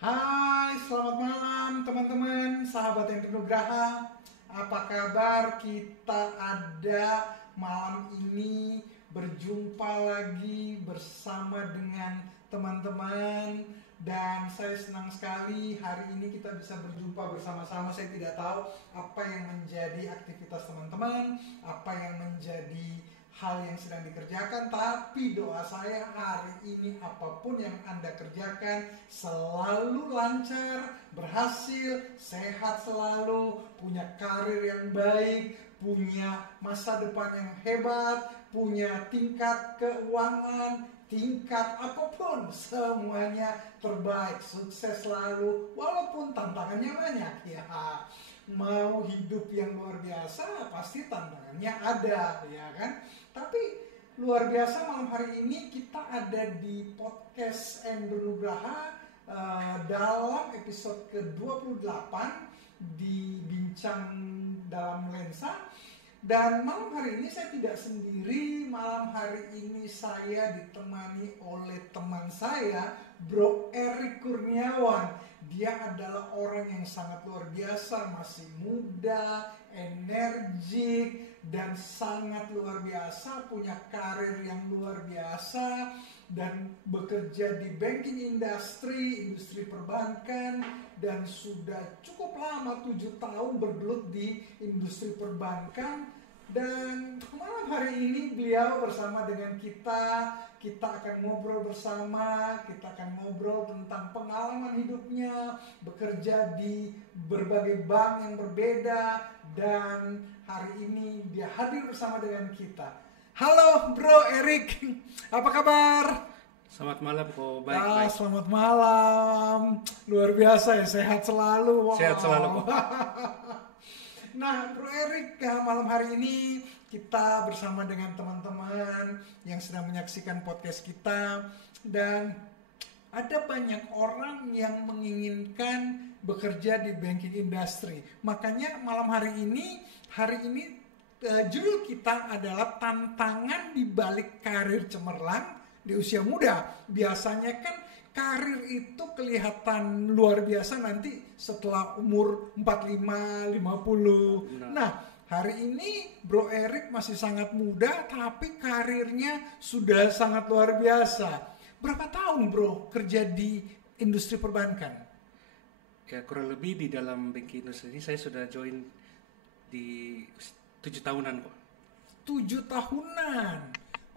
Hai, selamat malam teman-teman, sahabat yang ternugraha. Apa kabar? Kita ada malam ini berjumpa lagi bersama dengan teman-teman. Dan saya senang sekali hari ini kita bisa berjumpa bersama-sama. Saya tidak tahu apa yang menjadi aktivitas teman-teman, apa yang menjadi hal yang sedang dikerjakan, tapi doa saya hari ini apapun yang Anda kerjakan selalu lancar, berhasil, sehat selalu, punya karir yang baik, punya masa depan yang hebat, punya tingkat keuangan, tingkat apapun, semuanya terbaik, sukses selalu, walaupun tantangannya banyak ya. Mau hidup yang luar biasa pasti tantangannya ada ya kan. Tapi luar biasa malam hari ini kita ada di podcast Endo Nugraha dalam episode ke-28 di Bincang dalam Lensa. Dan malam hari ini saya tidak sendiri, malam hari ini saya ditemani oleh teman saya, Bro Erik Kurniawan. Dia adalah orang yang sangat luar biasa, masih muda, energik, dan sangat luar biasa, punya karir yang luar biasa, dan bekerja di banking industri perbankan, dan sudah cukup lama 7 tahun bergelut di industri perbankan. Dan malam hari ini beliau bersama dengan kita akan ngobrol bersama, kita akan ngobrol tentang pengalaman hidupnya, bekerja di berbagai bank yang berbeda, dan hari ini dia hadir bersama dengan kita. Halo Bro Erik, apa kabar? Selamat malam kok, baik. Selamat malam, luar biasa ya, sehat selalu. Wow. Sehat selalu kok. Nah, Bro Erik, malam hari ini kita bersama dengan teman-teman yang sedang menyaksikan podcast kita, dan ada banyak orang yang menginginkan bekerja di banking industry. Makanya malam hari ini judul kita adalah tantangan di balik karir cemerlang di usia muda. Biasanya kan karir itu kelihatan luar biasa nanti setelah umur 45, 50. Nah, hari ini Bro Erik masih sangat muda tapi karirnya sudah sangat luar biasa. Berapa tahun Bro kerja di industri perbankan? Ya, kurang lebih di dalam banking industri ini saya sudah join di 7 tahunan kok. 7 tahunan.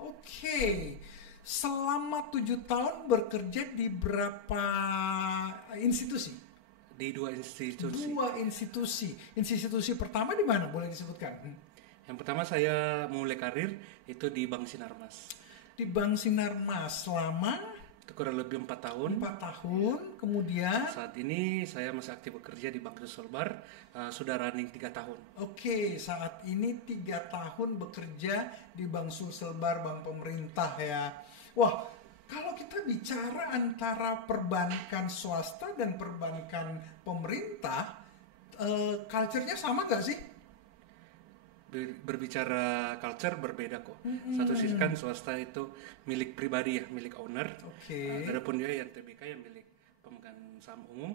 Oke. Selama 7 tahun bekerja di berapa institusi? Di 2 institusi. 2 institusi. Institusi pertama di mana? Boleh disebutkan? Yang pertama saya mulai karir itu di Bank Sinarmas. Di Bank Sinarmas selama? Itu kurang lebih 4 tahun. 4 tahun, kemudian? Saat ini saya masih aktif bekerja di Bank Sulbar, sudah running 3 tahun. Oke, saat ini 3 tahun bekerja di Bank Sulselbar, bank pemerintah ya. Wah, kalau kita bicara antara perbankan swasta dan perbankan pemerintah, culture-nya sama nggak sih? Berbicara culture berbeda kok. Satu sisi kan swasta itu milik pribadi ya, milik owner. Oke. Adapun dia yang TBK yang milik pemegang saham umum.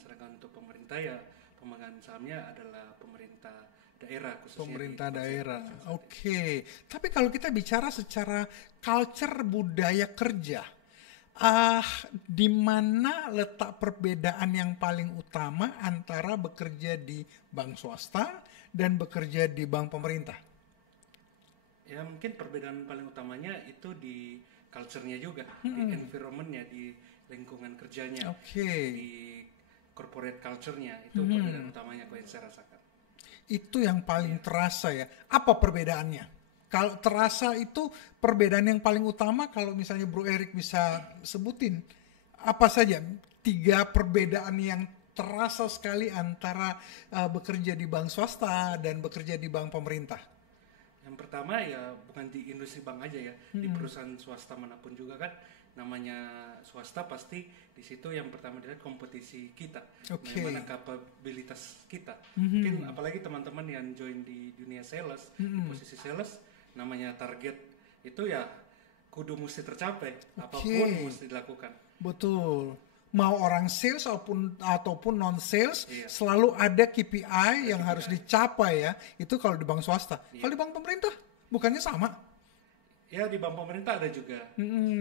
Sedangkan untuk pemerintah ya pemegang sahamnya adalah pemerintah daerah, khususnya pemerintah daerah. Oke. Tapi kalau kita bicara secara culture budaya kerja, di mana letak perbedaan yang paling utama antara bekerja di bank swasta dan bekerja di bank pemerintah? Ya mungkin perbedaan paling utamanya itu di culture-nya juga, di environment-nya, di lingkungan kerjanya, di corporate culture-nya, itu perbedaan utamanya kok yang saya rasakan. Itu yang paling terasa ya. Apa perbedaannya? Kalau terasa itu perbedaan yang paling utama, kalau misalnya Bro Erik bisa sebutin, apa saja 3 perbedaan yang terasa sekali antara bekerja di bank swasta dan bekerja di bank pemerintah? Yang pertama ya bukan di industri bank aja ya, di perusahaan swasta manapun juga kan, namanya swasta pasti di situ yang pertama adalah kompetisi kita, bagaimana kapabilitas kita. Mungkin apalagi teman-teman yang join di dunia sales, posisi sales, namanya target itu ya kudu mesti tercapai, apapun mesti dilakukan. Betul. mau orang sales ataupun non sales, selalu ada KPI yang harus dicapai ya. Itu kalau di bank swasta. Kalau di bank pemerintah bukannya sama? Ya, di bank pemerintah ada juga.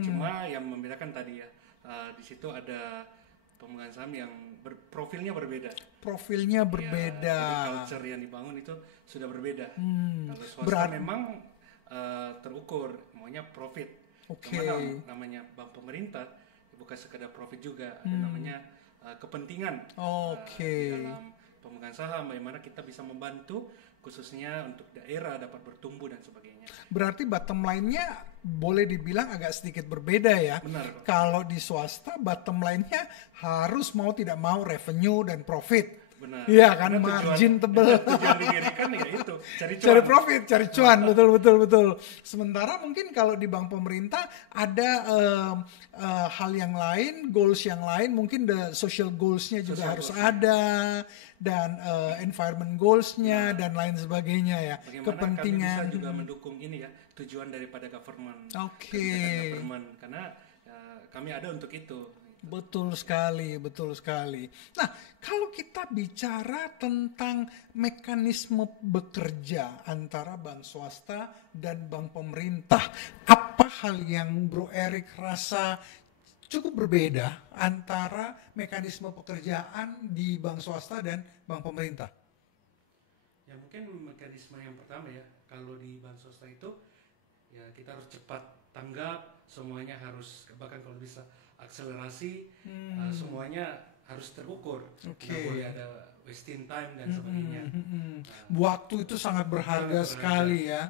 Cuma yang membedakan tadi ya, di situ ada pemegang saham yang profilnya berbeda. Profilnya berbeda. Ya, jadi culture yang dibangun itu sudah berbeda. Kalau swasta memang terukur, maunya profit. Cuma namanya bank pemerintah bukan sekedar profit juga, ada namanya kepentingan dalam pemegang saham, bagaimana kita bisa membantu khususnya untuk daerah dapat bertumbuh dan sebagainya. Berarti bottom line-nya boleh dibilang agak sedikit berbeda ya. Benar. Kalau di swasta bottom line-nya harus mau tidak mau revenue dan profit. Benar. Iya kan, margin tebel. Tujuan didirikan ya itu, cari profit, cari cuan, betul. Sementara mungkin kalau di bank pemerintah ada hal yang lain, goals yang lain, mungkin the social goals-nya juga harus ada, dan environment goals-nya dan lain sebagainya ya. Bagaimana kepentingan kami bisa juga mendukung ini ya, tujuan daripada government. Government, karena kami ada untuk itu. Betul sekali. Nah, kalau kita bicara tentang mekanisme bekerja antara bank swasta dan bank pemerintah, apa hal yang Bro Erik rasa cukup berbeda antara mekanisme pekerjaan di bank swasta dan bank pemerintah? Ya mungkin mekanisme yang pertama ya, kalau di bank swasta itu ya kita harus cepat tanggap, semuanya harus, bahkan kalau bisa akselerasi, semuanya harus terukur, nggak boleh ada wasting time dan sebagainya. Waktu itu sangat berharga sekali ya.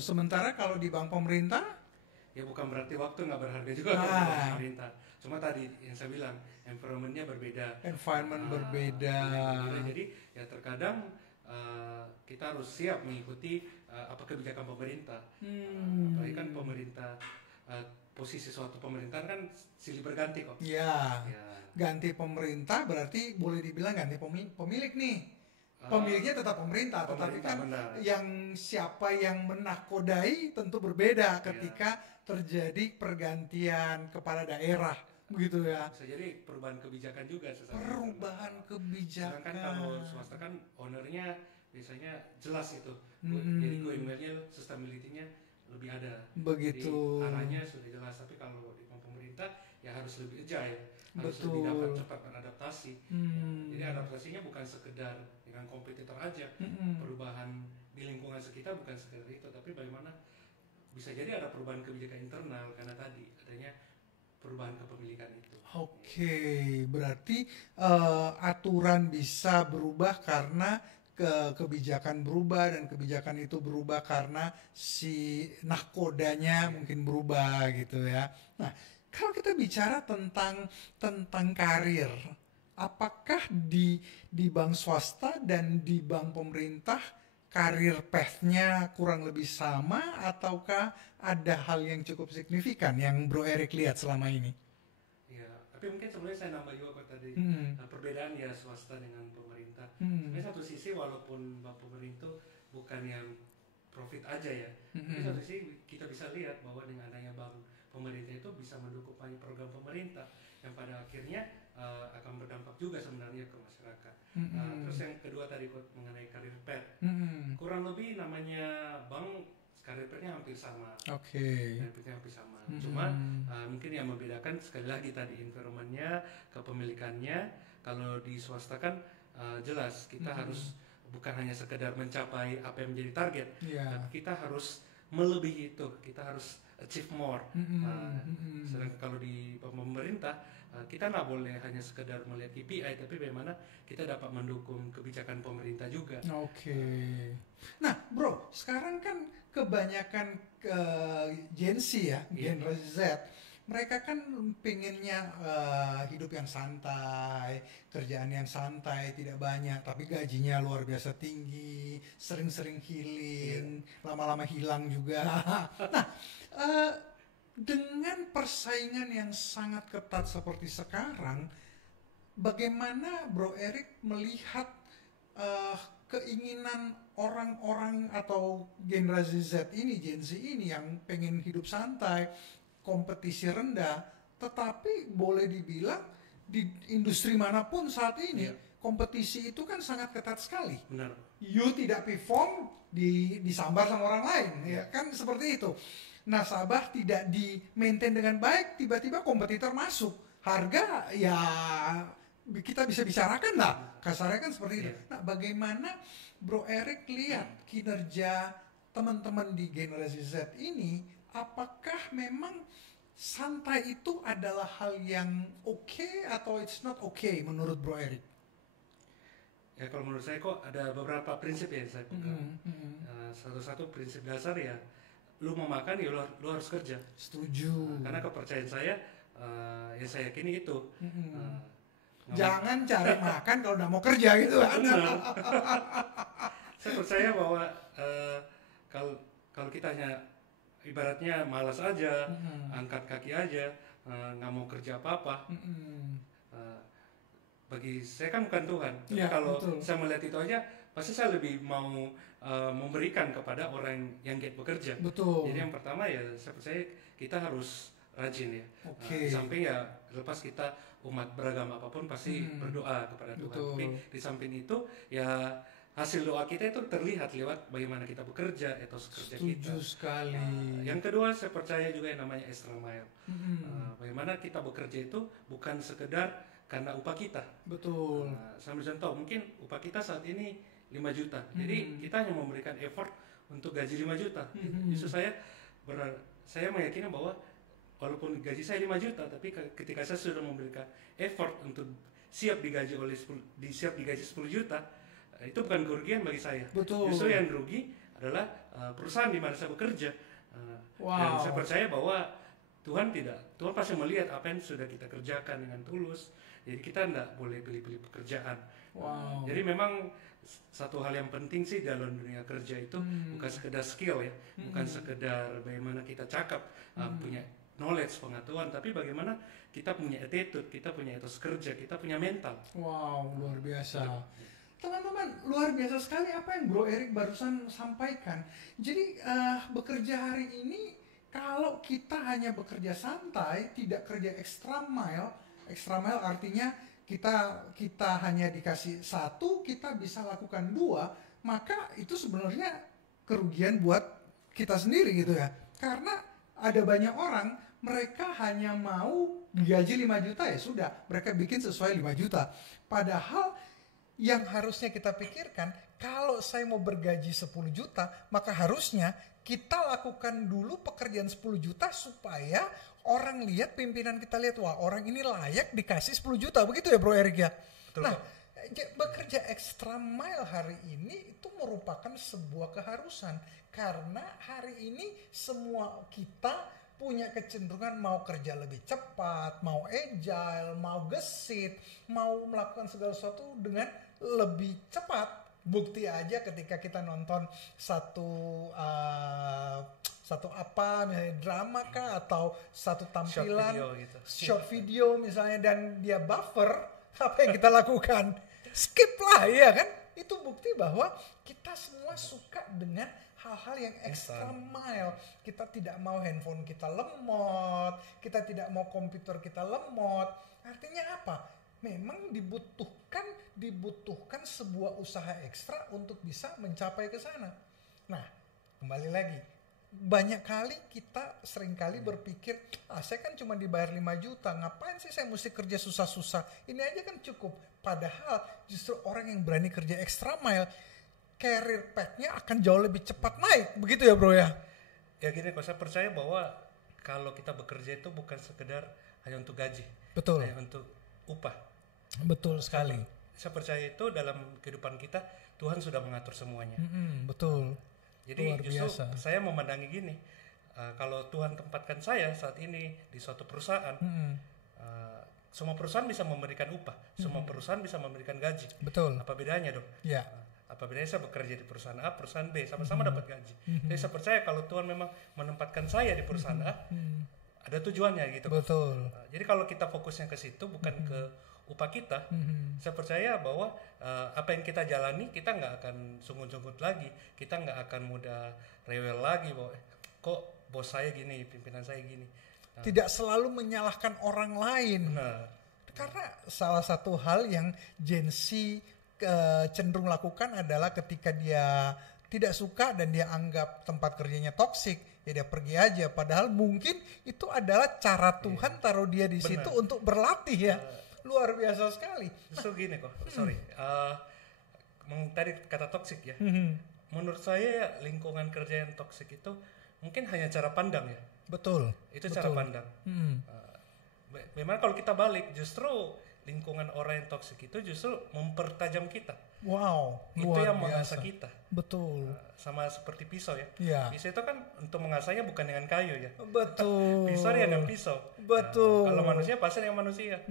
Sementara kalau di bank pemerintah, ya bukan berarti waktu nggak berharga juga kalau di bank pemerintah. Cuma tadi yang saya bilang, environment-nya berbeda. Berbeda. Jadi ya terkadang kita harus siap mengikuti apa kebijakan pemerintah. Apalagi kan pemerintah, posisi suatu pemerintahan kan silih berganti kok. Ya. Ganti pemerintah berarti boleh dibilang ganti pemilik nih. Pemiliknya tetap pemerintah, tetapi kan benar. Yang siapa yang menakodai tentu berbeda ketika terjadi pergantian kepala daerah, begitu ya. Bisa jadi perubahan kebijakan juga. Perubahan kebijakan. Sedangkan kalau swasta kan ownernya biasanya jelas itu. Jadi going-nya, sustainability-nya lebih ada. Begitu. Jadi arahnya sudah jelas, tapi kalau di pemerintah ya harus lebih agile, harus lebih dapat cepat beradaptasi. Jadi adaptasinya bukan sekedar dengan kompetitor aja. Perubahan di lingkungan sekitar bukan sekedar itu, tapi bagaimana bisa jadi ada perubahan kebijakan internal karena tadi adanya perubahan kepemilikan itu. Oke, berarti aturan bisa berubah karena kebijakan berubah, dan kebijakan itu berubah karena si nahkodanya mungkin berubah gitu ya. Nah, kalau kita bicara tentang karir, apakah di bank swasta dan di bank pemerintah karir path-nya kurang lebih sama, ataukah ada hal yang cukup signifikan yang Bro Erik lihat selama ini? Ya, tapi mungkin sebenarnya saya nambah juga tadi perbedaan ya swasta dengan pemerintah. Sebenarnya satu sisi walaupun bank pemerintah bukan yang profit aja ya, tapi satu sisi kita bisa lihat bahwa dengan adanya bank pemerintah itu bisa mendukung banyak program pemerintah yang pada akhirnya akan berdampak juga sebenarnya ke masyarakat. Terus yang kedua tadi mengenai karir path, kurang lebih namanya bank karir path-nya hampir sama. Karir path-nya hampir sama. Cuma mungkin yang membedakan sekali lagi tadi environment-nya, kepemilikannya. Kalau di swasta kan jelas kita harus bukan hanya sekedar mencapai apa yang menjadi target, tapi kita harus melebihi itu, kita harus achieve more. Sedangkan kalau di pemerintah kita nggak boleh hanya sekedar melihat KPI, tapi bagaimana kita dapat mendukung kebijakan pemerintah juga. Nah, Bro, sekarang kan kebanyakan Gen Z ya, generasi Z, mereka kan pengennya hidup yang santai, kerjaan yang santai, tidak banyak, tapi gajinya luar biasa tinggi, sering-sering healing, lama-lama hilang juga. Nah, dengan persaingan yang sangat ketat seperti sekarang, bagaimana Bro Erik melihat keinginan orang-orang atau generasi Z ini, Gen Z ini yang pengen hidup santai, kompetisi rendah, tetapi boleh dibilang di industri manapun saat ini, kompetisi itu kan sangat ketat sekali. Benar. You tidak perform, disambar sama orang lain, ya kan seperti itu. Nasabah tidak di maintain dengan baik, tiba-tiba kompetitor masuk, harga ya kita bisa bicarakan lah, kasarnya kan seperti itu. Nah, bagaimana Bro Eric lihat kinerja teman-teman di generasi Z ini, apakah memang santai itu adalah hal yang oke atau it's not okay menurut Bro Eric? Ya kalau menurut saya kok ada beberapa prinsip yang saya pegang. Satu-satu prinsip dasar ya, lu mau makan ya lu harus kerja. Setuju. Karena kepercayaan saya, yang saya yakini itu. Jangan cari makan kalau udah mau kerja gitu kan. Saya percaya bahwa kalau kita hanya ibaratnya malas aja, angkat kaki aja, nggak mau kerja apa-apa. Bagi saya kan bukan Tuhan. Tapi kalau saya melihat itu aja, pasti saya lebih mau memberikan kepada orang yang giat bekerja. Betul. Jadi yang pertama ya saya percaya kita harus rajin ya. Okay. Di samping ya lepas kita umat beragama apapun pasti berdoa kepada Tuhan. Betul. Tapi di samping itu ya hasil doa kita itu terlihat lewat bagaimana kita bekerja, etos kerja kita. Setuju sekali. Yang kedua saya percaya juga yang namanya extra mile. Bagaimana kita bekerja itu bukan sekedar karena upah kita. Betul. Sambil contoh, mungkin upah kita saat ini 5 juta. Jadi kita hanya memberikan effort untuk gaji 5 juta. Justru saya meyakini bahwa walaupun gaji saya 5 juta, tapi ketika saya sudah memberikan effort untuk siap digaji 10 juta, itu bukan kerugian bagi saya. Betul. Justru yang rugi adalah perusahaan di mana saya bekerja. Dan saya percaya bahwa Tuhan pasti melihat apa yang sudah kita kerjakan dengan tulus. Jadi kita tidak boleh pilih-pilih pekerjaan. Jadi memang satu hal yang penting sih dalam dunia kerja itu bukan sekedar skill ya, bukan sekedar bagaimana kita cakap, punya knowledge, pengetahuan, tapi bagaimana kita punya attitude, kita punya etos kerja, kita punya mental. Wow, luar biasa. Teman-teman, luar biasa sekali apa yang Bro Eric barusan sampaikan. Jadi bekerja hari ini, kalau kita hanya bekerja santai, tidak kerja extra mile artinya kita hanya dikasih 1, kita bisa lakukan 2, maka itu sebenarnya kerugian buat kita sendiri gitu ya. Karena ada banyak orang, mereka hanya mau gaji 5 juta ya sudah, mereka bikin sesuai 5 juta. Padahal yang harusnya kita pikirkan, kalau saya mau bergaji 10 juta, maka harusnya kita lakukan dulu pekerjaan 10 juta supaya orang lihat, pimpinan kita lihat, wah orang ini layak dikasih 10 juta. Begitu ya Bro Eric ya? Betul. Nah, bekerja extra mile hari ini itu merupakan sebuah keharusan. Karena hari ini semua kita punya kecenderungan mau kerja lebih cepat, mau agile, mau gesit, mau melakukan segala sesuatu dengan lebih cepat. Bukti aja ketika kita nonton satu apa misalnya drama kah atau satu tampilan short video misalnya dan dia buffer, apa yang kita lakukan? Skip lah ya kan? Itu bukti bahwa kita semua suka dengan hal-hal yang extra mile. Kita tidak mau handphone kita lemot, kita tidak mau komputer kita lemot. Artinya apa? Memang dibutuhkan sebuah usaha ekstra untuk bisa mencapai ke sana. Nah, kembali lagi, banyak kali kita seringkali berpikir, saya kan cuma dibayar 5 juta, ngapain sih saya mesti kerja susah-susah, ini aja kan cukup. Padahal justru orang yang berani kerja extra mile, career path-nya akan jauh lebih cepat naik, begitu ya bro ya? Ya gini, saya percaya bahwa kalau kita bekerja itu bukan sekedar hanya untuk gaji, betul, hanya untuk upah. Betul sekali. Saya percaya itu dalam kehidupan kita Tuhan sudah mengatur semuanya. Betul. Jadi justru saya memandangi gini, kalau Tuhan tempatkan saya saat ini di suatu perusahaan, semua perusahaan bisa memberikan upah, semua perusahaan bisa memberikan gaji. Betul. Apa bedanya dong? Ya. Apa bedanya saya bekerja di perusahaan A, perusahaan B, sama-sama dapat gaji. Jadi saya percaya kalau Tuhan memang menempatkan saya di perusahaan A, ada tujuannya gitu. Betul. Jadi kalau kita fokusnya ke situ bukan ke upah kita, saya percaya bahwa apa yang kita jalani kita nggak akan sungut-sungut lagi, kita nggak akan mudah rewel lagi bahwa kok bos saya gini, pimpinan saya gini. Tidak selalu menyalahkan orang lain. Benar. Karena salah satu hal yang Gen Z cenderung lakukan adalah ketika dia tidak suka dan dia anggap tempat kerjanya toksik, ya dia pergi aja. Padahal mungkin itu adalah cara Tuhan taruh dia di situ untuk berlatih ya. Luar biasa sekali. Justru gini kok, sorry. Tadi kata toksik ya. Menurut saya lingkungan kerja yang toksik itu mungkin hanya cara pandang ya. Betul. Itu cara pandang. Memang kalau kita balik, justru lingkungan orang yang toksik itu justru mempertajam kita. Wow, itu yang mengasah kita. Betul. Sama seperti pisau ya. Ya. Pisau itu kan untuk mengasahnya bukan dengan kayu ya. Betul. Pisau dia dengan pisau. Betul. Kalau manusia pasti dengan manusia.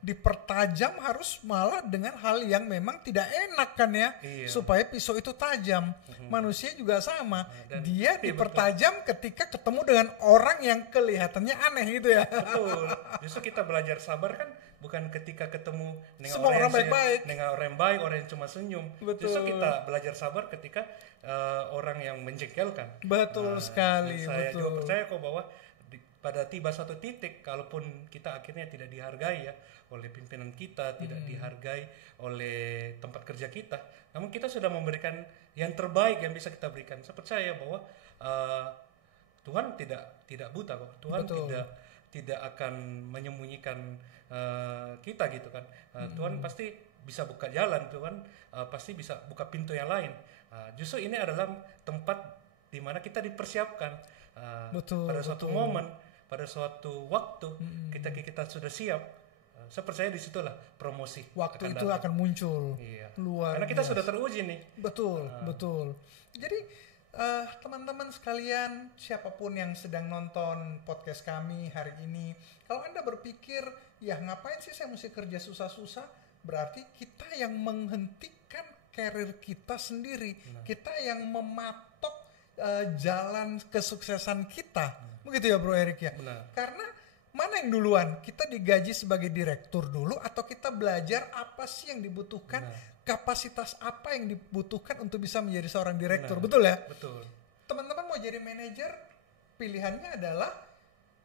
Dipertajam harus malah dengan hal yang memang tidak enak kan ya. Iya. Supaya pisau itu tajam. Manusia juga sama. Dia dipertajam ketika ketemu dengan orang yang kelihatannya aneh gitu ya. Betul. Justru kita belajar sabar kan bukan ketika ketemu dengan semua orang baik-baik, dengan orang yang baik, orang yang cuma senyum. Betul. Justru kita belajar sabar ketika orang yang menjengkelkan. Betul sekali. Saya betul. juga percaya kok bahwa pada tiba satu titik, kalaupun kita akhirnya tidak dihargai ya oleh pimpinan kita, tidak dihargai oleh tempat kerja kita, namun kita sudah memberikan yang terbaik yang bisa kita berikan. Saya percaya bahwa Tuhan tidak buta kok. Tuhan tidak akan menyembunyikan kita gitu kan. Tuhan pasti bisa buka jalan, Tuhan pasti bisa buka pintu yang lain. Justru ini adalah tempat di mana kita dipersiapkan pada suatu momen, pada suatu waktu ketika kita sudah siap. Saya percaya disitulah promosi. Waktu itu akan muncul. Iya. Luar Karena kita biasa. sudah teruji nih. Betul. Jadi teman-teman sekalian, siapapun yang sedang nonton podcast kami hari ini, kalau Anda berpikir, ya ngapain sih saya mesti kerja susah-susah? Berarti kita yang menghentikan karir kita sendiri. Kita yang mematok jalan kesuksesan kita. Begitu ya Bro Erik ya? Benar. Karena mana yang duluan? Kita digaji sebagai direktur dulu atau kita belajar apa sih yang dibutuhkan? Kapasitas apa yang dibutuhkan untuk bisa menjadi seorang direktur? Betul ya? Betul. Teman-teman mau jadi manajer, pilihannya adalah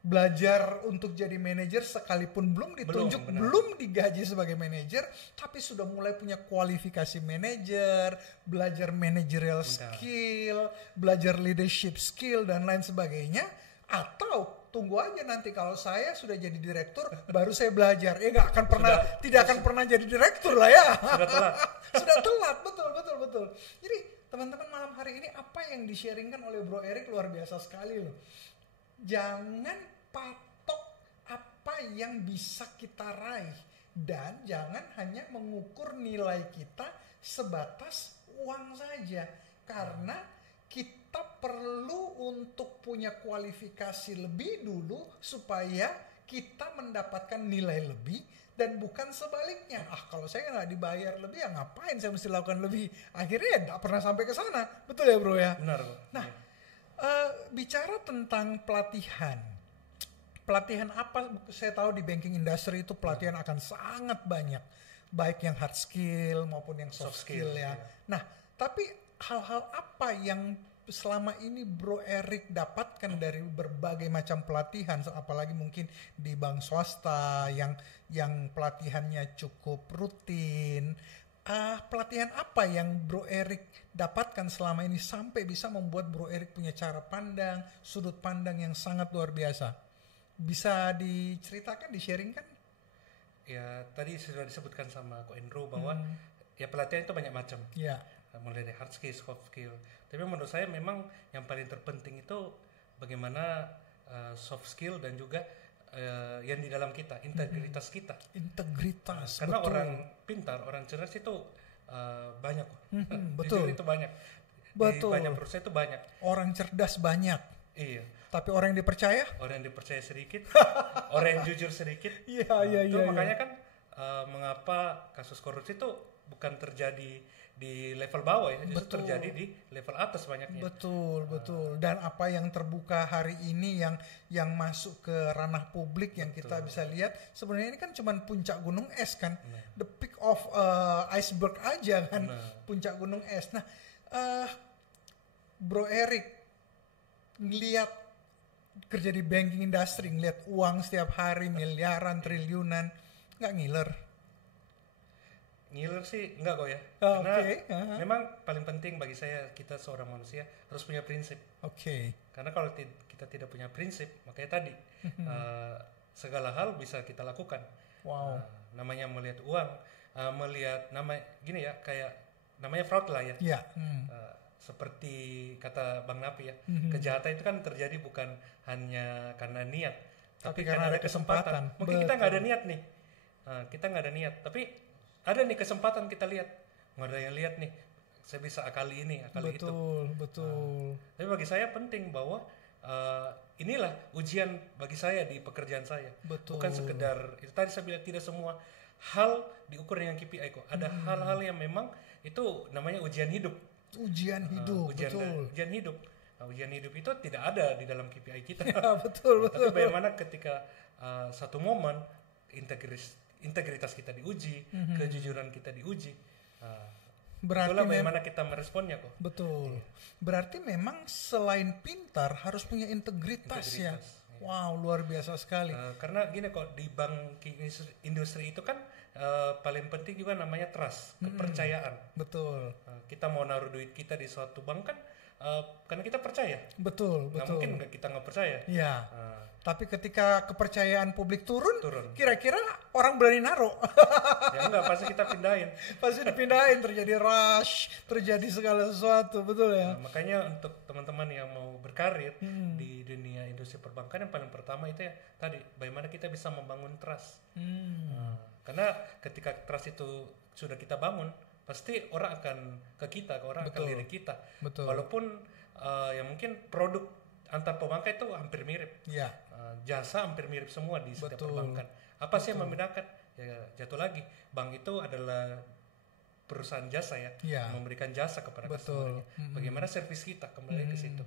belajar untuk jadi manajer sekalipun belum ditunjuk, belum digaji sebagai manajer, tapi sudah mulai punya kualifikasi manajer, belajar managerial skill, belajar leadership skill dan lain sebagainya, atau tunggu aja nanti kalau saya sudah jadi direktur baru saya belajar. Nggak akan pernah, tidak akan pernah jadi direktur lah ya. Sudah telat. Sudah telat, betul. Jadi teman-teman malam hari ini apa yang di-sharingkan oleh Bro Erik luar biasa sekali loh. Jangan patok apa yang bisa kita raih dan jangan hanya mengukur nilai kita sebatas uang saja, karena kita perlu untuk punya kualifikasi lebih dulu supaya kita mendapatkan nilai lebih dan bukan sebaliknya. Kalau saya nggak dibayar lebih ya ngapain saya mesti lakukan lebih? Akhirnya ya nggak pernah sampai ke sana. Betul ya Bro ya? Benar. Nah, bicara tentang pelatihan apa? Saya tahu di banking industry itu pelatihan akan sangat banyak, baik yang hard skill maupun yang soft skill ya. Nah, tapi hal-hal apa yang selama ini Bro Erik dapatkan dari berbagai macam pelatihan, apalagi mungkin di bank swasta yang pelatihannya cukup rutin? Pelatihan apa yang Bro Erik dapatkan selama ini sampai bisa membuat Bro Erik punya cara pandang, sudut pandang yang sangat luar biasa? Bisa diceritakan, di-sharingkan? Ya, tadi sudah disebutkan sama Ko Endro bahwa ya pelatihan itu banyak macam. Ya. Mulai dari hard skill, soft skill. Tapi menurut saya memang yang paling terpenting itu bagaimana soft skill dan juga yang di dalam kita, integritas kita. Integritas. Karena betul. orang pintar, orang cerdas itu banyak. Betul. Itu banyak. Betul. Di banyak perusahaan itu banyak. Orang cerdas banyak. Iya. Tapi orang yang dipercaya? Orang yang dipercaya sedikit, orang yang jujur sedikit. Iya. Makanya kan mengapa kasus korupsi itu bukan terjadi di level bawah ya, justru terjadi di level atas banyaknya. Betul. Dan apa yang terbuka hari ini yang masuk ke ranah publik yang kita bisa lihat, sebenarnya ini kan cuma puncak gunung es kan, the peak of iceberg aja kan, puncak gunung es. Nah, Bro Erik ngelihat kerja di banking industry, ngelihat uang setiap hari miliaran, triliunan, Nggak ngiler? Ngiler sih enggak kok ya. Oh, Karena okay. memang paling penting bagi saya, kita seorang manusia harus punya prinsip. Oke. Karena kalau kita tidak punya prinsip, makanya tadi segala hal bisa kita lakukan. Wow. Namanya melihat uang, melihat gini ya, kayak namanya fraud lah ya. Ya. Seperti kata Bang Napi ya, kejahatan itu kan terjadi bukan hanya karena niat, tapi karena ada kesempatan. Mungkin kita nggak ada niat nih, kita nggak ada niat, tapi ada nih kesempatan, kita lihat, nggak ada yang lihat nih, saya bisa akali ini, akali itu. Betul. Tapi bagi saya penting bahwa inilah ujian bagi saya di pekerjaan saya. Betul. Bukan sekedar itu tadi saya bilang, tidak semua hal diukur dengan KPI kok. Ada hal-hal yang memang itu namanya ujian hidup. Ujian hidup, betul. Ujian hidup. Nah, ujian hidup itu tidak ada di dalam KPI kita. Ya, betul. Tapi bagaimana ketika satu momen integritas kita diuji, kejujuran kita diuji. Berarti itulah bagaimana kita meresponnya kok. Betul. Berarti memang selain pintar harus punya integritas ya. Wow, luar biasa sekali. Karena gini kok, di banking industri itu kan paling penting juga namanya trust, kepercayaan. Betul. Kita mau naruh duit kita di suatu bank kan karena kita percaya. Betul. Nggak mungkin kita nggak percaya. Iya. Tapi ketika kepercayaan publik turun, kira-kira orang berani naruh. Ya enggak, pasti kita pindahin. Pasti dipindahin, terjadi rush, terjadi segala sesuatu, betul ya. Makanya untuk teman-teman yang mau berkarir di dunia industri perbankan, yang paling pertama itu ya tadi, bagaimana kita bisa membangun trust. Karena ketika trust itu sudah kita bangun, pasti orang akan ke kita, orang akan lirik kita. Betul. Walaupun ya mungkin produk antar perbankan itu hampir mirip. Ya. Jasa hampir mirip semua di setiap perbankan. Apa sih yang membedakan? Ya jatuh lagi, bank itu adalah perusahaan jasa ya, memberikan jasa kepada customer-nya. Bagaimana servis kita, kembali ke situ.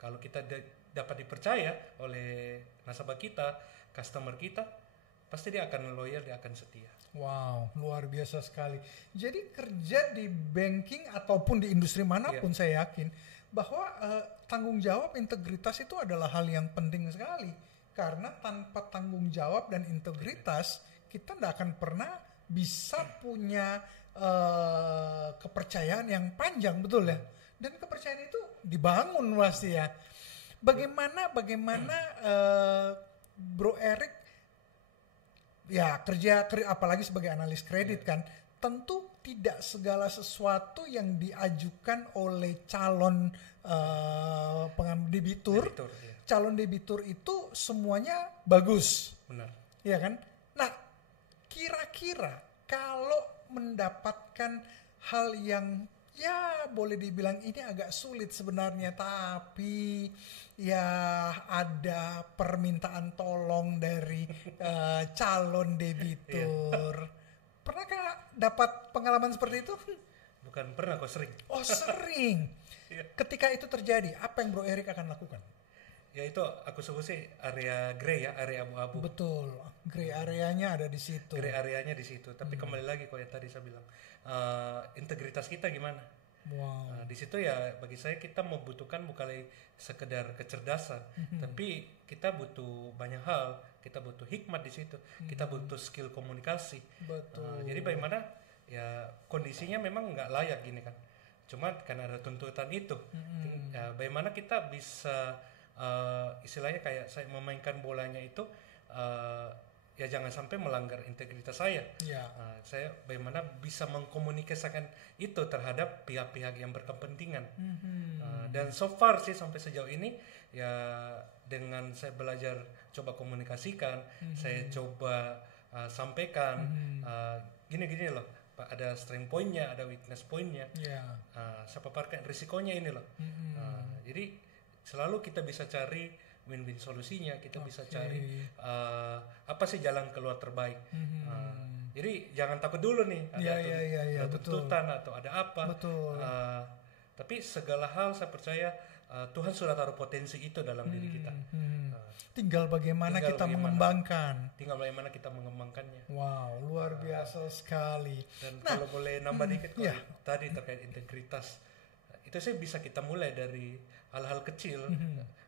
Kalau kita dapat dipercaya oleh nasabah kita, customer kita, pasti dia akan loyal, dia akan setia. Wow, luar biasa sekali. Jadi kerja di banking ataupun di industri manapun, saya yakin bahwa tanggung jawab integritas itu adalah hal yang penting sekali. Karena tanpa tanggung jawab dan integritas, kita tidak akan pernah bisa punya kepercayaan yang panjang, betul ya? Dan kepercayaan itu dibangun pasti ya. Bagaimana Bro Eric ya kerja apalagi sebagai analis kredit kan, tentu tidak segala sesuatu yang diajukan oleh calon debitur, calon debitur itu semuanya bagus. Benar. Ya kan? Nah, kira-kira kalau mendapatkan hal yang ya boleh dibilang ini agak sulit sebenarnya, tapi ya ada permintaan tolong dari calon debitur. Pernahkah dapat pengalaman seperti itu? Bukan pernah, kok sering. Oh, sering. Ketika itu terjadi, apa yang Bro Eric akan lakukan? Ya itu aku sebut sih area grey ya, area abu-abu. Betul, grey areanya ada di situ. Grey areanya di situ. Tapi kembali lagi kok yang tadi saya bilang, integritas kita gimana? Wow. Di situ ya bagi saya kita membutuhkan bukan sekedar kecerdasan, tapi kita butuh banyak hal. Kita butuh hikmat di situ. Kita butuh skill komunikasi. Betul. Jadi bagaimana ya kondisinya memang nggak layak gini kan. Cuma karena ada tuntutan itu, ya, bagaimana kita bisa istilahnya kayak saya memainkan bolanya itu ya jangan sampai melanggar integritas saya. Saya bagaimana bisa mengkomunikasikan itu terhadap pihak-pihak yang berkepentingan. Dan so far sih sampai sejauh ini ya dengan saya belajar coba komunikasikan, saya coba sampaikan gini-gini loh. Ada strength point-nya, ada weakness point-nya. Saya paparkan risikonya ini loh. Jadi selalu kita bisa cari win-win solusinya, kita bisa cari apa sih jalan keluar terbaik. Jadi jangan takut dulu nih ada tuntutan atau ada apa. Tapi segala hal saya percaya Tuhan sudah taruh potensi itu dalam diri kita. Tinggal bagaimana kita mengembangkan. Tinggal bagaimana kita mengembangkannya. Wow, luar biasa sekali. Dan kalau boleh nambah dikit tadi terkait integritas, itu sih bisa kita mulai dari hal-hal kecil.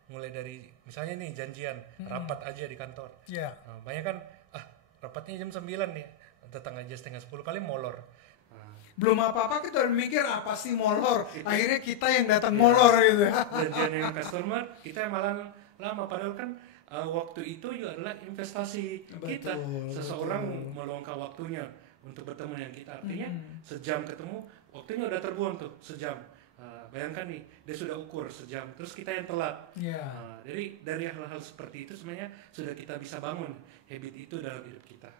Mulai dari misalnya nih janjian rapat aja di kantor. Banyak kan rapatnya jam 9 nih, datang aja setengah 10 kali molor. Belum apa-apa kita udah mikir apa sih molor, akhirnya kita yang datang molor gitu ya. Janjian dengan customer kita yang malah lama, padahal kan waktu itu juga adalah investasi kita. Seseorang meluangkan waktunya untuk bertemu dengan kita, artinya sejam ketemu, waktunya udah terbuang tuh sejam. Bayangkan nih, dia sudah ukur sejam, terus kita yang telat. Jadi dari hal-hal seperti itu sebenarnya sudah kita bisa bangun habit itu dalam hidup kita.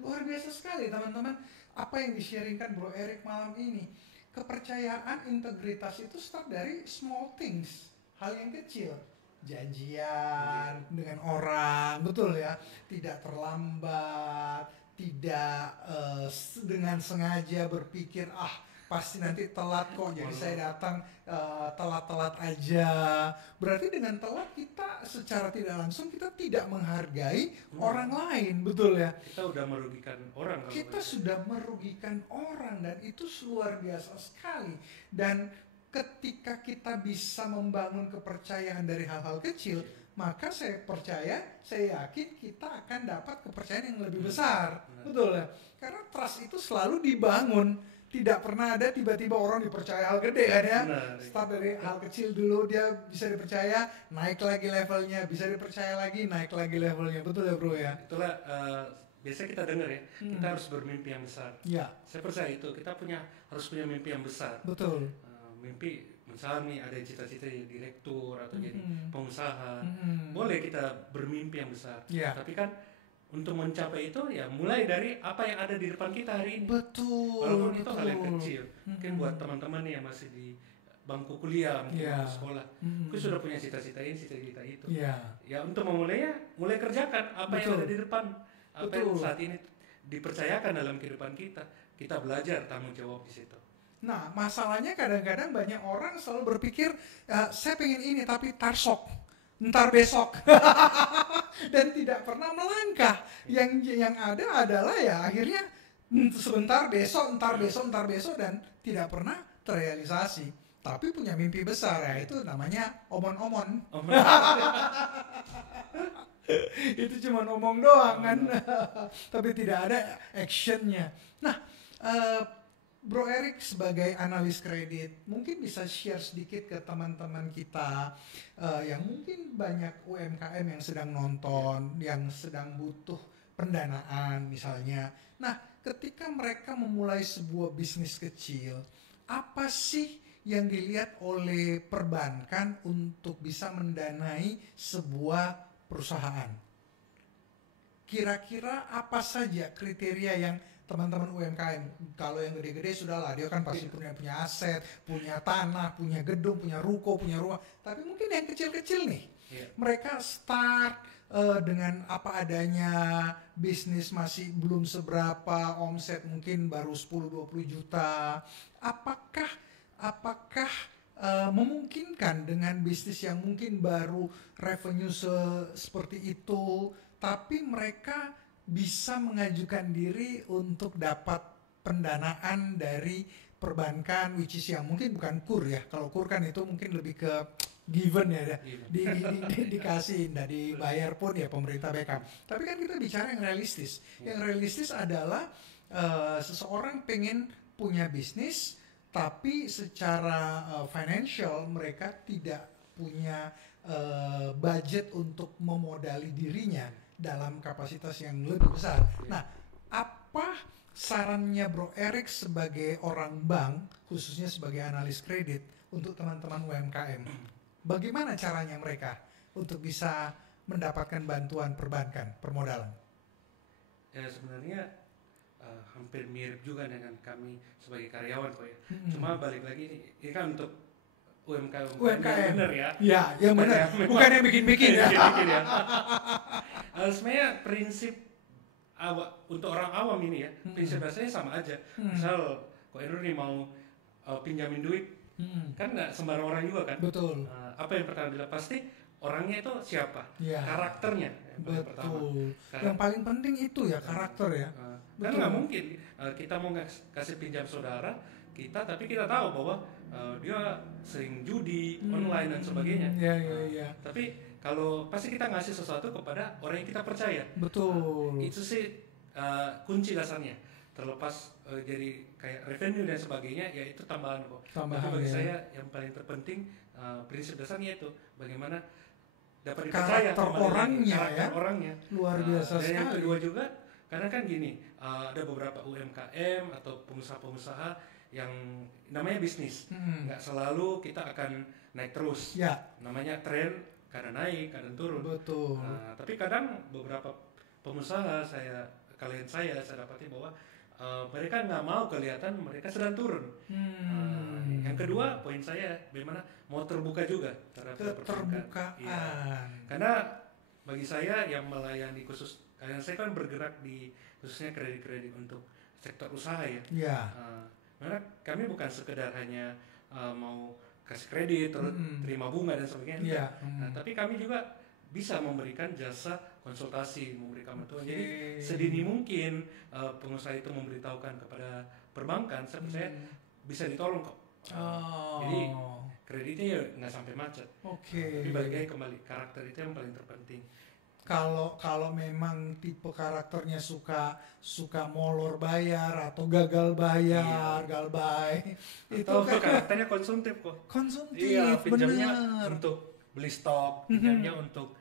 Luar biasa sekali teman-teman, apa yang di-sharingkan Bro Eric malam ini. Kepercayaan, integritas itu start dari small things, hal yang kecil. Janjian dengan orang, betul ya, tidak terlambat, tidak dengan sengaja berpikir pasti nanti telat kok, jadi saya datang telat-telat aja. Berarti dengan telat kita secara tidak langsung kita tidak menghargai orang lain, betul ya? Kita udah merugikan orang. Kita sudah merugikan orang, dan itu luar biasa sekali. Dan ketika kita bisa membangun kepercayaan dari hal-hal kecil, maka saya yakin kita akan dapat kepercayaan yang lebih besar. Betul ya? Karena trust itu selalu dibangun. Tidak pernah ada tiba-tiba orang dipercaya hal gede kan ya. Start dari hal kecil dulu, dia bisa dipercaya, naik lagi levelnya, bisa dipercaya lagi, naik lagi levelnya. Betul ya bro ya? Itulah biasanya kita dengar ya, kita harus bermimpi yang besar. Ya. Saya percaya itu, kita harus punya mimpi yang besar. Betul. Mimpi, misalnya nih ada cita-cita jadi direktur atau jadi pengusaha, boleh kita bermimpi yang besar. Tapi kan untuk mencapai itu ya mulai dari apa yang ada di depan kita hari ini. Betul. Walaupun itu hal yang kecil. Mungkin buat teman-teman nih yang masih di bangku kuliah, mungkin bangku sekolah, mungkin sudah punya cita-cita itu. Ya untuk memulainya, mulai kerjakan apa yang ada di depan, apa yang saat ini dipercayakan dalam kehidupan kita. Kita belajar tanggung jawab di situ. Nah, masalahnya kadang-kadang banyak orang selalu berpikir, saya pengen ini tapi ntar besok dan tidak pernah melangkah. Yang ada adalah ya akhirnya sebentar besok dan tidak pernah terrealisasi. Tapi punya mimpi besar ya, itu namanya omon-omon. Itu cuma omong doang kan. Tapi tidak ada actionnya. Nah, Bro Eric sebagai analis kredit mungkin bisa share sedikit ke teman-teman kita yang mungkin banyak UMKM yang sedang nonton, yang sedang butuh pendanaan misalnya. Nah, ketika mereka memulai sebuah bisnis kecil, apa sih yang dilihat oleh perbankan untuk bisa mendanai sebuah perusahaan? Kira-kira apa saja kriteria yang teman-teman UMKM, kalau yang gede-gede sudahlah, dia kan pasti punya aset, punya tanah, punya gedung, punya ruko, punya rumah. Tapi mungkin yang kecil-kecil nih, mereka start dengan apa adanya, bisnis masih belum seberapa, omset mungkin baru 10-20 juta. Apakah memungkinkan dengan bisnis yang mungkin baru revenue seperti itu, tapi mereka bisa mengajukan diri untuk dapat pendanaan dari perbankan, which is yang mungkin bukan KUR ya. Kalau KUR kan itu mungkin lebih ke given ya, dikasih, nggak dibayar pun ya pemerintah backup. Tapi kan kita bicara yang realistis. Yang realistis adalah seseorang pengen punya bisnis, tapi secara financial mereka tidak punya budget untuk memodali dirinya dalam kapasitas yang lebih besar. Nah, apa sarannya Bro Eric sebagai orang bank, khususnya sebagai analis kredit untuk teman-teman UMKM? Bagaimana caranya mereka untuk bisa mendapatkan bantuan perbankan, permodalan? Ya sebenarnya hampir mirip juga dengan kami sebagai karyawan kok ya. Cuma balik lagi ini kan untuk UMKM. Bener ya? Ya, yang benar. Bukan yang bikin-bikin ya. Sebenarnya prinsip untuk orang awam ini ya, prinsip dasarnya sama aja. Misal, kok Enur nih mau pinjamin duit, kan nggak sembarang orang juga kan? Betul. Apa yang pertama bilang pasti orangnya itu siapa, karakternya. Betul. Yang paling penting itu ya karakter ya. Kan nggak mungkin kita mau kasih pinjam saudara kita, tapi kita tahu bahwa dia sering judi online dan sebagainya. Iya. Tapi kalau pasti kita ngasih sesuatu kepada orang yang kita percaya. Betul. Itu sih kunci dasarnya. Terlepas jadi kayak revenue dan sebagainya, ya itu tambahan kok. Tapi bagi saya yang paling terpenting prinsip dasarnya itu bagaimana dapat dipercaya karakter orangnya. Luar biasa dan sekali. yang kedua juga, karena kan gini, ada beberapa UMKM atau pengusaha-pengusaha yang namanya bisnis, nggak selalu kita akan naik terus. Ya. Namanya tren, kadang naik, kadang turun. Betul. Tapi kadang beberapa pengusaha saya dapati bahwa mereka nggak mau kelihatan mereka sedang turun. Yang kedua, poin saya, bagaimana mau terbuka juga terhadap keterbukaan. Ya. Karena bagi saya yang melayani khusus, karena saya kan bergerak di khususnya kredit-kredit untuk sektor usaha ya. Ya. Karena kami bukan sekedar hanya mau kasih kredit, terima bunga dan sebagainya. Ya. Tapi kami juga bisa memberikan jasa konsultasi, memberikan bantuan. Jadi sedini mungkin pengusaha itu memberitahukan kepada perbankan, saya percaya bisa ditolong kok. Jadi kreditnya ya nggak sampai macet. Tapi balik lagi kembali, karakter itu yang paling terpenting. Kalau memang tipe karakternya suka molor bayar atau gagal bayar, galbay, itu kan karakternya konsumtif kok. Iya, pinjamnya untuk beli stok, pinjamnya untuk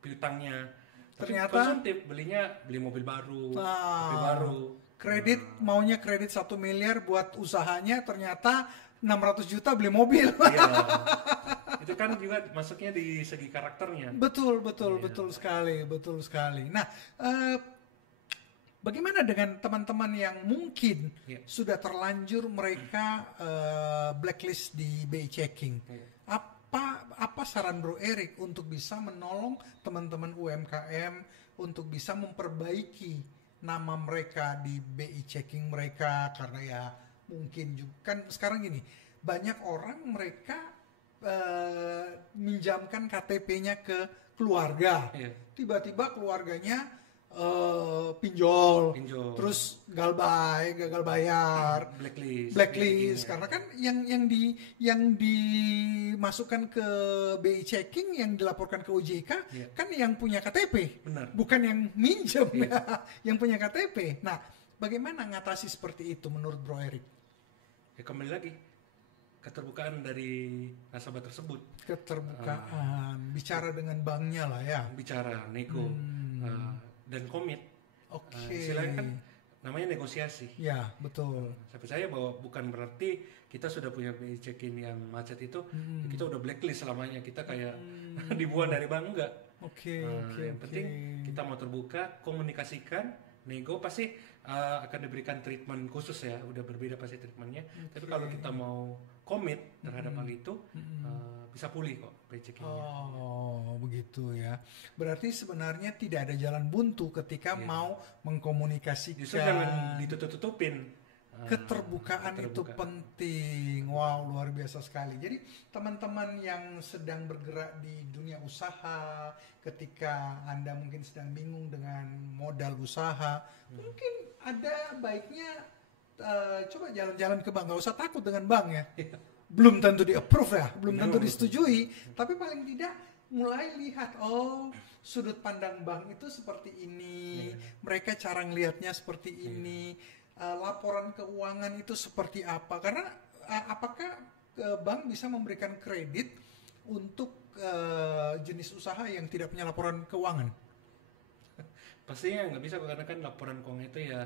piutangnya. Ternyata konsumtif, beli mobil baru, mobil baru. Kredit maunya kredit 1 miliar buat usahanya, ternyata 600 juta beli mobil. Iya. Itu kan juga masuknya di segi karakternya. Betul sekali. Nah, bagaimana dengan teman-teman yang mungkin sudah terlanjur mereka blacklist di BI Checking? Apa saran Bro Erik untuk bisa menolong teman-teman UMKM untuk bisa memperbaiki nama mereka di BI Checking mereka? Karena ya mungkin juga kan sekarang gini, banyak orang mereka minjamkan KTP-nya ke keluarga, tiba-tiba keluarganya pinjol, terus gagal bayar, blacklist. Karena kan yang dimasukkan ke BI Checking, yang dilaporkan ke OJK kan yang punya KTP. Benar. Bukan yang minjem yang punya KTP. Nah, bagaimana ngatasi seperti itu menurut Bro Erik? Ya kembali lagi keterbukaan dari nasabah tersebut. Keterbukaan, bicara dengan banknya lah ya. Bicara, nego, dan komit. Istilahnya kan namanya negosiasi. Ya, betul. Saya percaya bahwa bukan berarti kita sudah punya BI Checking yang macet itu, kita udah blacklist selamanya. Kita kayak dibuang dari bank, enggak. Yang penting kita mau terbuka, komunikasikan, nego pasti akan diberikan treatment khusus ya, udah berbeda pasti treatmentnya. Tapi kalau kita mau komit terhadap hal itu, bisa pulih kok BI Checking-nya. Oh, begitu ya. Berarti sebenarnya tidak ada jalan buntu ketika mau mengkomunikasikan. Justru jangan ditutup-tutupin. Keterbukaan itu penting. Wow, luar biasa sekali. Jadi teman-teman yang sedang bergerak di dunia usaha, ketika Anda mungkin sedang bingung dengan modal usaha, mungkin ada baiknya coba jalan-jalan ke bank. Gak usah takut dengan bank ya. Belum tentu di-approve ya, belum tentu disetujui, tapi paling tidak mulai lihat, sudut pandang bank itu seperti ini, mereka cara ngelihatnya seperti ini, laporan keuangan itu seperti apa. Karena apakah bank bisa memberikan kredit untuk jenis usaha yang tidak punya laporan keuangan? Pastinya nggak bisa, karena kan laporan keuangan itu ya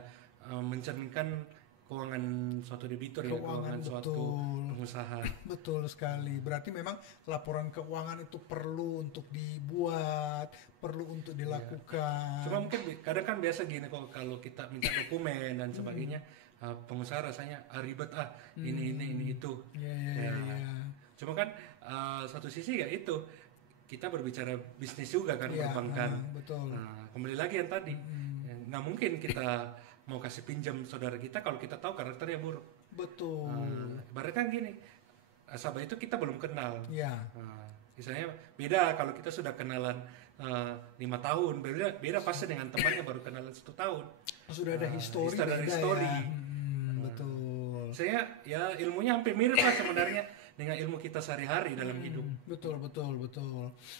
mencerminkan keuangan suatu debitur, keuangan suatu pengusaha. Betul sekali. Berarti memang laporan keuangan itu perlu untuk dibuat, perlu untuk dilakukan. Cuma mungkin kadang kan biasa gini kok, kalau kita minta dokumen dan sebagainya, pengusaha rasanya ribet ini itu. Cuma kan satu sisi ya itu, kita berbicara bisnis juga kan, perbankan. Betul. Kembali lagi yang tadi, nggak mungkin kita mau kasih pinjam saudara kita kalau kita tahu karakternya buruk. Betul. Ibaratnya kan gini, nasabah itu kita belum kenal. Misalnya beda kalau kita sudah kenalan 5 tahun, beda pasti dengan temannya baru kenalan 1 tahun. Sudah ada histori. Betul. Betul. Saya ya ilmunya hampir mirip lah sebenarnya. dengan ilmu kita sehari-hari dalam hidup. Betul.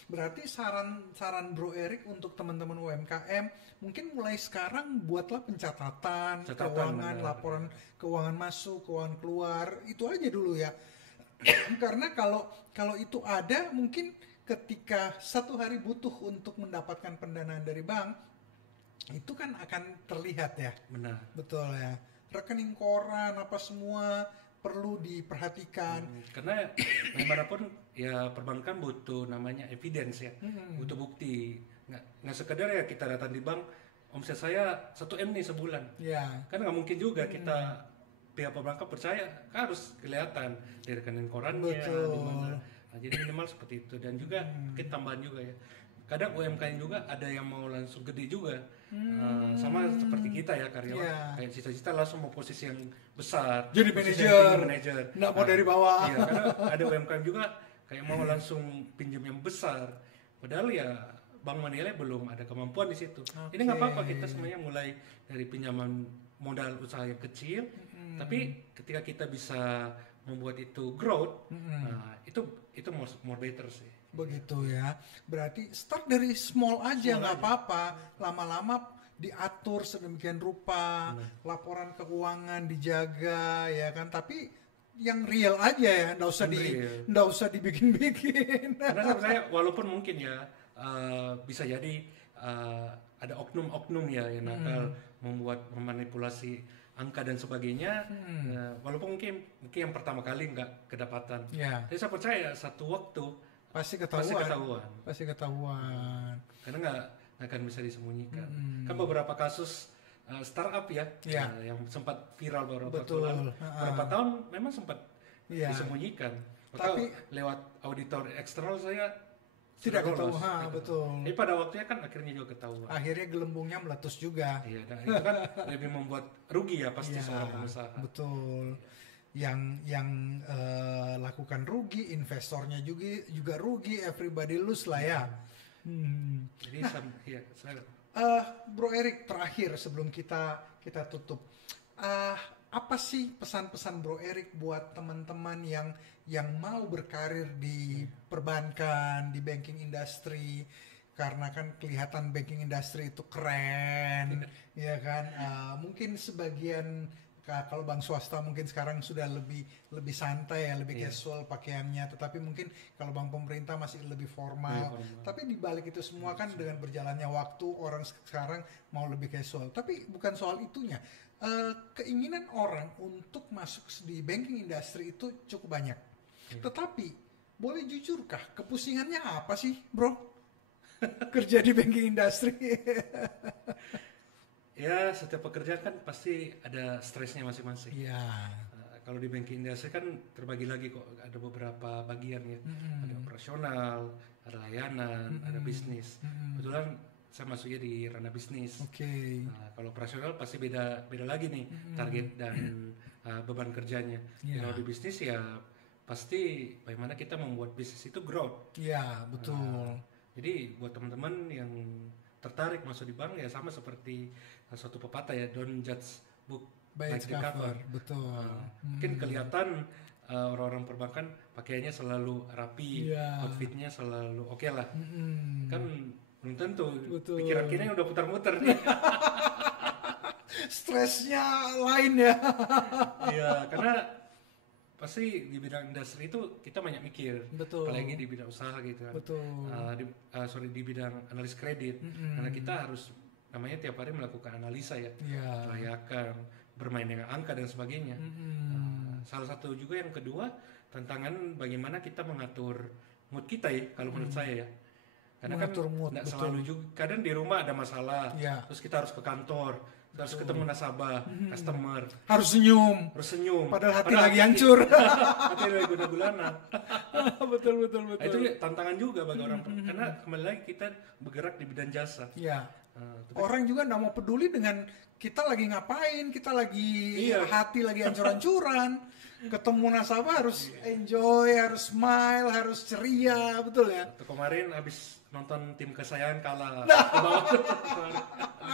Berarti saran Bro Erik untuk teman-teman UMKM, mungkin mulai sekarang buatlah pencatatan keuangan, laporan keuangan masuk, keuangan keluar, itu aja dulu ya. Karena kalau itu ada, mungkin ketika satu hari butuh untuk mendapatkan pendanaan dari bank, itu kan akan terlihat ya. Benar. Betul ya. Rekening koran apa semua perlu diperhatikan. Karena bagaimanapun ya perbankan butuh namanya evidence ya, butuh bukti. Nggak sekedar ya kita datang di bank, omset saya 1 M nih sebulan. Ya. Kan nggak mungkin juga kita pihak perbankan percaya, kan harus kelihatan di rekening korannya di mana. Nah, jadi minimal seperti itu. Dan juga mungkin tambahan juga ya, kadang UMKM juga ada yang mau langsung gede juga. Sama seperti kita ya karyawan, kayak cita-cita langsung mau posisi yang besar, jadi manajer, nggak mau dari bawah. Iya, karena ada UMKM juga kayak mau langsung pinjam yang besar, padahal ya Bank menilai belum ada kemampuan di situ. Ini nggak apa-apa, kita semuanya mulai dari pinjaman modal usaha yang kecil, tapi ketika kita bisa membuat itu growth, itu more better sih. Begitu ya. Berarti start dari small aja, nggak apa-apa. Lama-lama diatur sedemikian rupa, laporan keuangan dijaga ya kan. Tapi yang real aja ya, nggak usah dibikin-bikin. Karena saya walaupun mungkin ya bisa jadi ada oknum-oknum ya yang nakal memanipulasi angka dan sebagainya, walaupun mungkin yang pertama kali nggak kedapatan. Tapi saya percaya satu waktu pasti ketahuan. Karena nggak akan bisa disembunyikan. Kan beberapa kasus startup ya, yang sempat viral beberapa tahun memang sempat disembunyikan. Tapi lewat auditor eksternal saya tidak ketahuan, betul. Tapi pada waktunya kan akhirnya juga ketahuan. Akhirnya gelembungnya meletus juga. Iya, nah itu kan lebih membuat rugi ya pasti seorang pengusaha. Betul. Yang lakukan rugi, investornya juga rugi, everybody lose lah ya. Jadi saya Bro Erik, terakhir sebelum kita tutup, apa sih pesan-pesan Bro Erik buat teman-teman yang mau berkarir di perbankan, di banking industry, karena kan kelihatan banking industry itu keren, ya kan? Mungkin sebagian kalau bank swasta mungkin sekarang sudah lebih santai ya, lebih casual pakaiannya, tetapi mungkin kalau bank pemerintah masih lebih formal. Tapi di balik itu semua kan dengan berjalannya waktu orang sekarang mau lebih casual. Tapi bukan soal itunya. Keinginan orang untuk masuk di banking industry itu cukup banyak. Tetapi boleh jujurkah kepusingannya apa sih, Bro? Kerja di banking industry. Ya, setiap pekerjaan kan pasti ada stresnya masing-masing. Iya. Kalau di banking industry kan terbagi lagi kok, ada beberapa bagian ya. Ada operasional, ada layanan, ada bisnis. Kebetulan saya masuknya di ranah bisnis. Kalau operasional pasti beda lagi nih target dan beban kerjanya. Kalau di bisnis ya pasti bagaimana kita membuat bisnis itu growth. Iya, betul. Jadi buat teman-teman yang tertarik masuk di bank ya sama seperti suatu pepatah ya, don't judge book by the cover. Betul. Mungkin kelihatan orang-orang perbankan pakaiannya selalu rapi, outfitnya selalu oke lah. Kan belum tentu. Pikiran kita udah putar-mutar nih. Stresnya lain ya. Iya, karena pasti di bidang industri itu kita banyak mikir. Apalagi di bidang usaha gitu kan. Di bidang analis kredit. Karena kita harus namanya tiap hari melakukan analisa ya. Kelayakan, bermain dengan angka dan sebagainya. Salah satu juga yang kedua, tantangan bagaimana kita mengatur mood kita ya, kalau menurut saya ya. Karena kan tidak selalu juga, kadang di rumah ada masalah, terus kita harus ke kantor, harus ketemu nasabah, customer, harus senyum, padahal hati lagi hancur, hati lagi guna-gulana. betul. Itu tantangan juga bagi orang, karena kembali lagi kita bergerak di bidang jasa. Orang juga nggak mau peduli dengan kita lagi ngapain, kita lagi hati lagi hancur-hancuran. Ketemu nasabah harus enjoy, harus smile, harus ceria, betul ya? Kemarin habis nonton tim kesayangan kalah.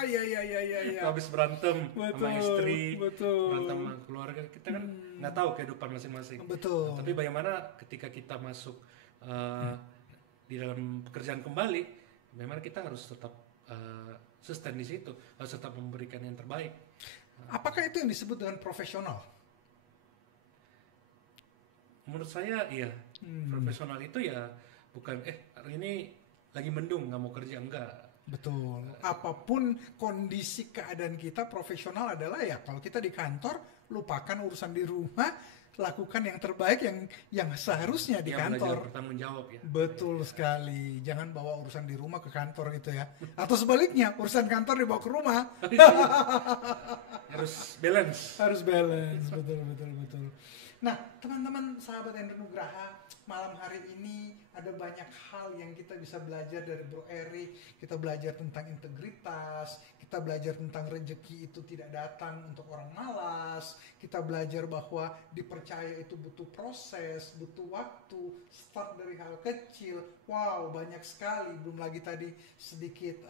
Iya. Habis berantem sama istri, betul. berantem sama keluarga, kita kan nggak tahu kehidupan masing-masing. Betul. Tapi bagaimana ketika kita masuk di dalam pekerjaan kembali, memang kita harus tetap sustain di situ, harus tetap memberikan yang terbaik. Apakah itu yang disebut dengan profesional? Menurut saya iya. Profesional itu ya bukan hari ini lagi mendung nggak mau kerja, enggak. Betul. Apapun kondisi keadaan kita, profesional adalah ya kalau kita di kantor lupakan urusan di rumah, lakukan yang terbaik yang seharusnya di kantor. Bertanggung jawab ya. Betul sekali. Jangan bawa urusan di rumah ke kantor gitu ya. Atau sebaliknya, urusan kantor dibawa ke rumah. Harus balance. Betul. Nah, teman-teman sahabat Hendro Nugraha, malam hari ini ada banyak hal yang kita bisa belajar dari Bro Erik. Kita belajar tentang integritas, kita belajar tentang rezeki itu tidak datang untuk orang malas. Kita belajar bahwa dipercaya itu butuh proses, butuh waktu, start dari hal kecil. Wow, banyak sekali. Belum lagi tadi sedikit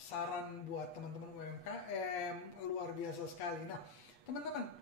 saran buat teman-teman UMKM, luar biasa sekali. Nah, teman-teman,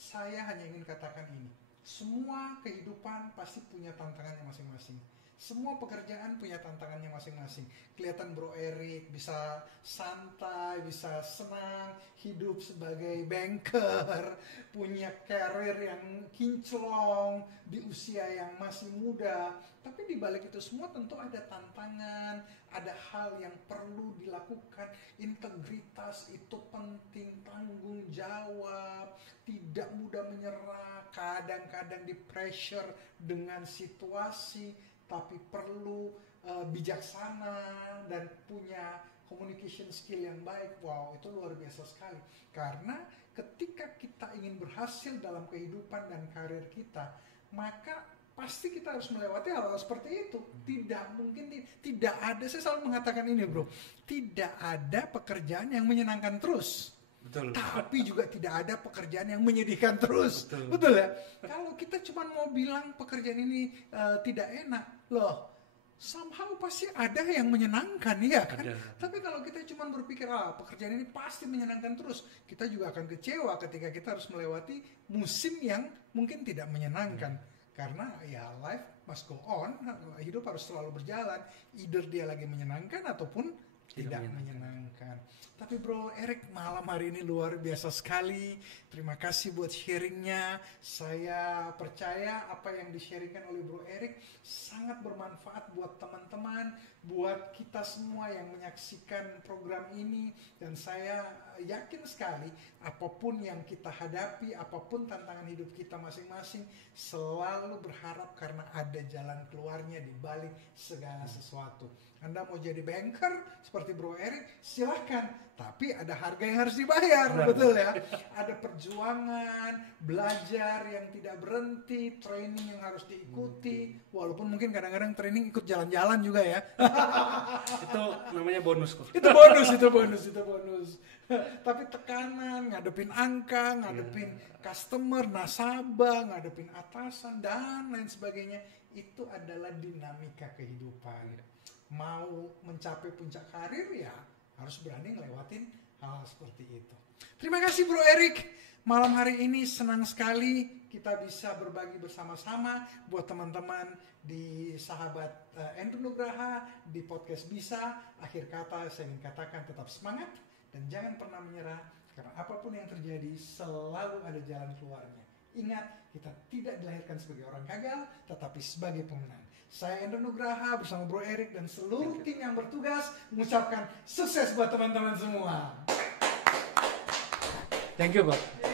saya hanya ingin katakan ini. Semua kehidupan pasti punya tantangannya masing-masing. Semua pekerjaan punya tantangannya masing-masing. Kelihatan Bro Erik bisa santai, bisa senang, hidup sebagai banker, punya karir yang kinclong di usia yang masih muda. Tapi di balik itu semua tentu ada tantangan, ada hal yang perlu dilakukan. Integritas itu penting, tanggung jawab, tidak mudah menyerah, kadang-kadang di pressure dengan situasi, tapi perlu bijaksana dan punya communication skill yang baik. Wow, itu luar biasa sekali. Karena ketika kita ingin berhasil dalam kehidupan dan karir kita, maka pasti kita harus melewati hal-hal seperti itu. Tidak mungkin, tidak ada, saya selalu mengatakan ini bro, tidak ada pekerjaan yang menyenangkan terus. Betul. Tapi juga tidak ada pekerjaan yang menyedihkan terus. Betul ya? Kalau kita cuma mau bilang pekerjaan ini tidak enak, loh, somehow pasti ada yang menyenangkan, ya kan? Tapi kalau kita cuma berpikir, pekerjaan ini pasti menyenangkan terus, kita juga akan kecewa ketika kita harus melewati musim yang mungkin tidak menyenangkan. Karena ya life must go on, hidup harus selalu berjalan, either dia lagi menyenangkan ataupun tidak menyenangkan. Tapi Bro Erik, malam hari ini luar biasa sekali. Terima kasih buat sharingnya. Saya percaya apa yang di-sharingkan oleh Bro Erik sangat bermanfaat buat teman-teman, buat kita semua yang menyaksikan program ini. Dan saya yakin sekali apapun yang kita hadapi, apapun tantangan hidup kita masing-masing, selalu berharap karena ada jalan keluarnya di balik segala sesuatu. Anda mau jadi banker seperti Bro Erik, silahkan. Tapi ada harga yang harus dibayar, betul ya? Ada perjuangan, belajar yang tidak berhenti, training yang harus diikuti. Walaupun mungkin kadang-kadang training ikut jalan-jalan juga ya. Itu namanya bonus kok. Itu bonus. Tapi tekanan, ngadepin angka, ngadepin customer, nasabah, ngadepin atasan, dan lain sebagainya. Itu adalah dinamika kehidupan. Mau mencapai puncak karir ya harus berani ngelewatin hal seperti itu. Terima kasih Bro Erik. Malam hari ini senang sekali kita bisa berbagi bersama-sama buat teman-teman di sahabat Hendro Nugraha di podcast Bisa. Akhir kata saya ingin katakan tetap semangat dan jangan pernah menyerah karena apapun yang terjadi selalu ada jalan keluarnya. Ingat, kita tidak dilahirkan sebagai orang gagal tetapi sebagai pemenang. Saya Hendro Nugraha bersama Bro Erik dan seluruh tim yang bertugas mengucapkan sukses buat teman-teman semua. Thank you, Pak.